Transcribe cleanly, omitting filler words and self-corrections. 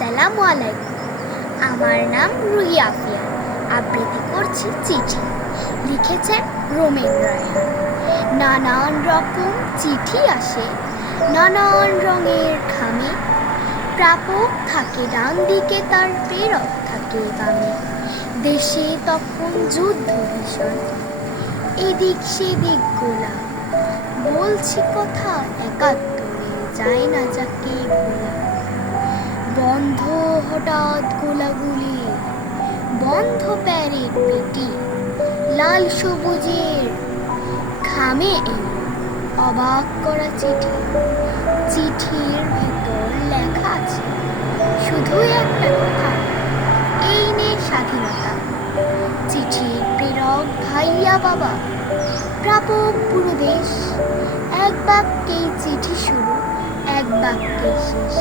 আসসালামু আলাইকুম। আমার নাম রুহি আফিয়া। আবৃত্তি করছি চিঠি। লিখেছেন রোমেন রায়হান। নানান রকম চিঠি আসে নানান রঙের খামে। প্রাপক থাকে ডান দিকে, তার প্রেরক থাকে বামে। দেশে তখন যুদ্ধ ভীষণ, এদিক সেদিক গোলা। বলছি কথা একাত্তরে, যায় না যাকে ভোলা। বন্ধ হঠাৎ গোলাগুলি, বন্ধ প্যারেড পেটি। লাল সবুজের খামে এলো অবাক করা চিঠি। চিঠির ভেতর লেখা আছে শুধুই একটা কথা, এই নে স্বাধীনতা। চিঠির প্রেরক ভাইয়া বাবা, প্রাপক পুরো দেশ। এক বাক্যেই চিঠি শুরু, এক বাক্যে শেষ।